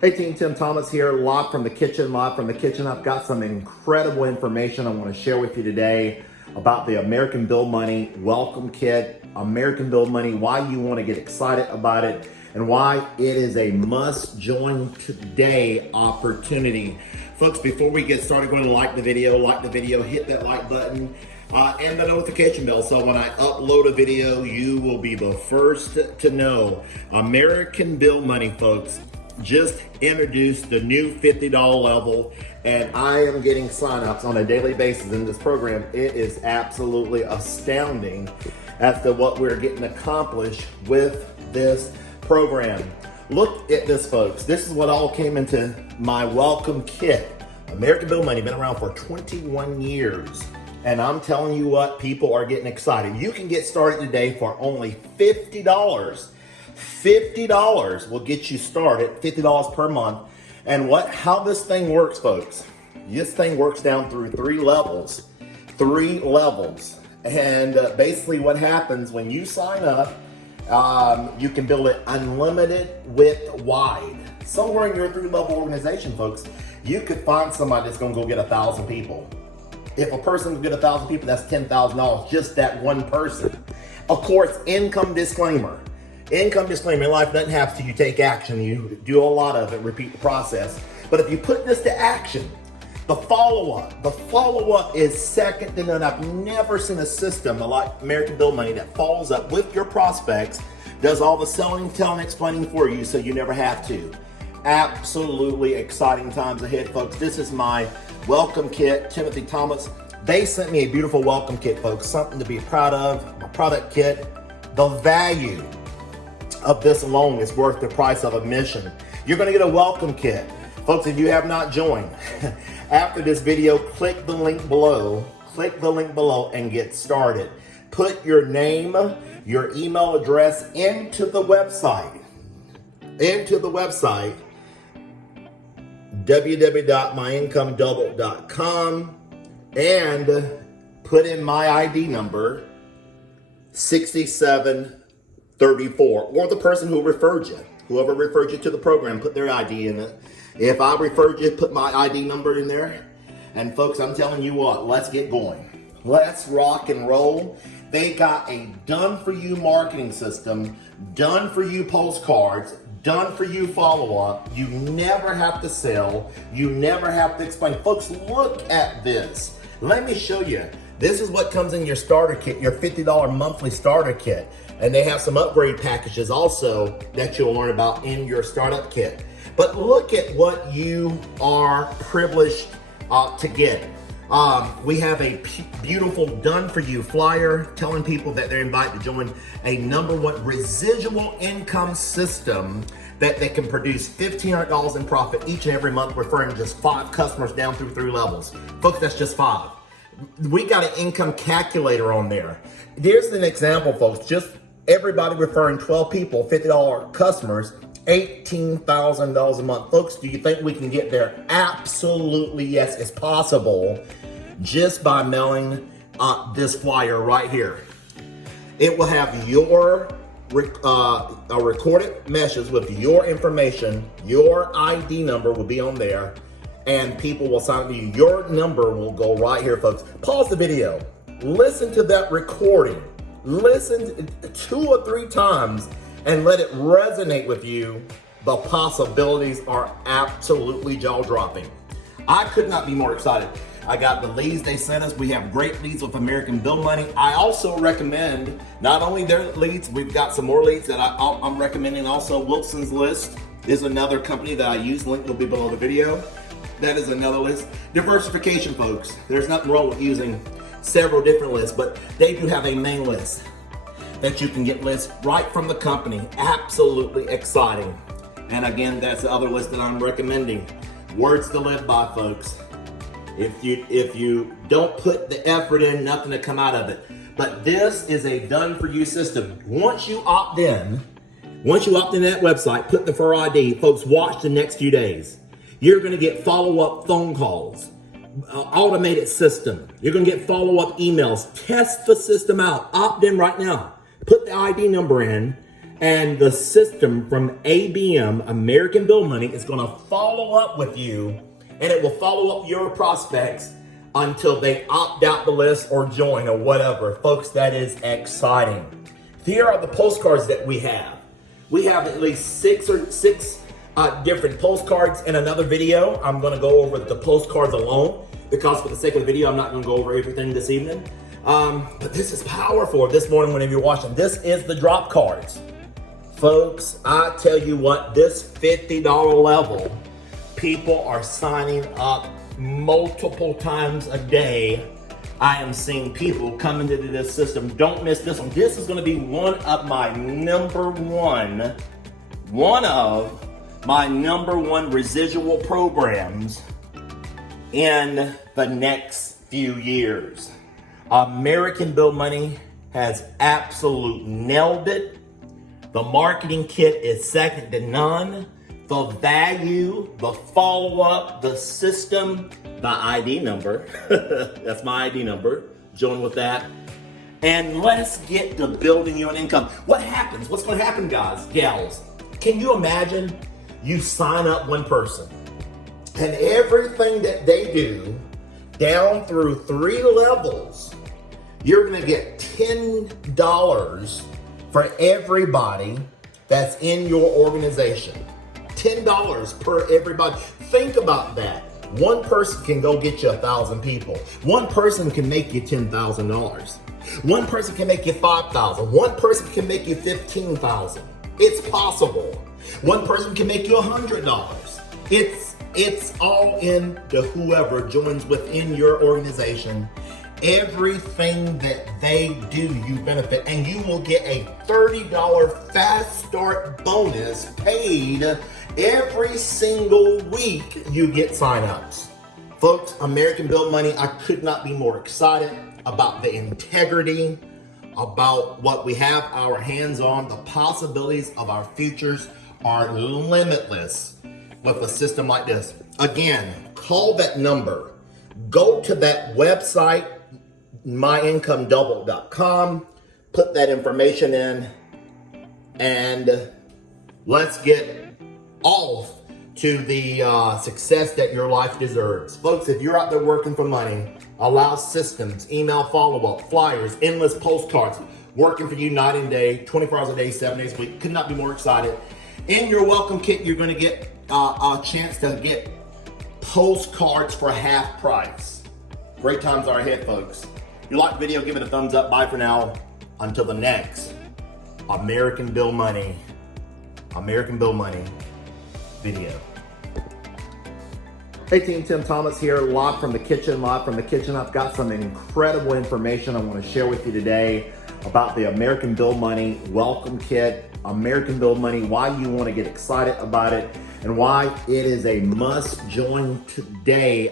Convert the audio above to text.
Hey team, Tim Thomas here, live from the kitchen. I've got some incredible information I want to share with you today about the American Bill Money Welcome Kit, American Bill Money, why you want to get excited about it, and why it is a must join today opportunity. Folks, before we get started, go ahead and like the video, hit that like button, and the notification bell, so when I upload a video, you will be the first to know. American Bill Money, folks, just introduced the new $50 level, and I am getting signups on a daily basis in this program. It is absolutely astounding as to what we're getting accomplished with this program. Look at this, folks. This is what all came into my welcome kit. American Bill Money, been around for 21 years. And I'm telling you what, people are getting excited. You can get started today for only $50. $50 will get you started, $50 per month. And how this thing works, folks, this thing works down through three levels. And basically what happens when you sign up, you can build it unlimited width wide. Somewhere in your three-level organization, folks, you could find somebody that's gonna go get 1,000 people. If a person can get 1,000 people, that's $10,000, just that one person. Of course, income disclaimer. Income disclaimer in life doesn't have to, you take action, you do a lot of it, repeat the process. But if you put this to action, the follow-up is second to none. I've never seen a system like American Bill Money that follows up with your prospects, does all the selling, telling, explaining for you so you never have to. Absolutely exciting times ahead, folks. This is my welcome kit, Timothy Thomas. They sent me a beautiful welcome kit, folks, something to be proud of, my product kit. The value of this alone is worth the price of admission. You're gonna get a welcome kit. Folks, if you have not joined, after this video, click the link below and get started. Put your name, your email address into the website, www.myincomeDouble.com, and put in my ID number, 6734, or the person who referred you. Whoever referred you to the program, put their ID in it. If I referred you, put my ID number in there. And folks, I'm telling you what, let's get going. Let's rock and roll. They got a done-for-you marketing system, done-for-you postcards, done-for-you follow-up. You never have to sell. You never have to explain. Folks, look at this. Let me show you. This is what comes in your starter kit, your $50 monthly starter kit. And they have some upgrade packages also that you'll learn about in your startup kit. But look at what you are privileged to get. We have a beautiful done-for-you flyer telling people that they're invited to join a #1 residual income system that they can produce $1,500 in profit each and every month, referring just 5 customers down through 3 levels. Folks, that's just 5. We got an income calculator on there. Here's an example, folks. Just everybody referring 12 people, $50 customers, $18,000 a month. Folks, do you think we can get there? Absolutely, yes, it's possible just by mailing this flyer right here. It will have your recorded message with your information. Your ID number will be on there, and people will sign up to you. Your number will go right here, folks. Pause the video. Listen to that recording. Listen 2 or 3 times and let it resonate with you. The possibilities are absolutely jaw-dropping. I could not be more excited. I got the leads they sent us. We have great leads with American Bill Money. I also recommend not only their leads, we've got some more leads that I'm recommending also. Wilson's List is another company that I use. Link will be below the video. That is another list. Diversification, folks. There's nothing wrong with using several different lists, but they do have a main list that you can get lists right from the company. Absolutely exciting. And again, that's the other list that I'm recommending. Words to live by, folks. If you don't put the effort in, nothing to come out of it. But this is a done-for-you system. Once you opt in that website, put the for ID, folks, watch the next few days. You're gonna get follow-up phone calls, automated system. You're gonna get follow-up emails. Test the system out. Opt in right now. Put the ID number in And the system from ABM, American Bill Money, is going to follow up with you, and it will follow up your prospects until they opt out the list or join or whatever. Folks, that is exciting. Here are the postcards that we have. We have at least six different postcards in another video. I'm going to go over the postcards alone because for the sake of the video, I'm not going to go over everything this evening. But this is powerful this morning whenever you're watching. This is the drop cards. Folks, I tell you what, this $50 level, people are signing up multiple times a day. I am seeing people come into this system. Don't miss this one. This is going to be one of my number one residual programs in the next few years. American Bill Money has absolute nailed it. The marketing kit is second to none. The value, the follow-up, the system, the ID number. That's my ID number. Join with that. And let's get to building your income. What happens? What's going to happen, guys, gals? Can you imagine you sign up one person and everything that they do down through 3 levels, you're going to get $10 for everybody that's in your organization. $10 per everybody. Think about that. One person can go get you 1,000 people. One person can make you $10,000. One person can make you $5,000. One person can make you $15,000. It's possible. One person can make you $100. It's all in to whoever joins within your organization. Everything that they do, you benefit, and you will get a $30 fast start bonus paid every single week you get signups. Folks, American Bill Money, I could not be more excited about the integrity, about what we have our hands on. The possibilities of our futures are limitless with a system like this. Again, call that number. Go to that website, myincomeDouble.com, put that information in, and let's get off to the success that your life deserves. Folks, if you're out there working for money, allow systems, email follow-up, flyers, endless postcards, working for you night and day, 24 hours a day, 7 days a week. Could not be more excited. In your welcome kit, you're going to get a chance to get postcards for half price. Great times are ahead, folks. If you like the video, give it a thumbs up. Bye for now. Until the next American Bill Money video. Hey team, Tim Thomas here, live from the kitchen. I've got some incredible information I want to share with you today about the American Bill Money welcome kit. American Bill Money, why you want to get excited about it, and why it is a must join today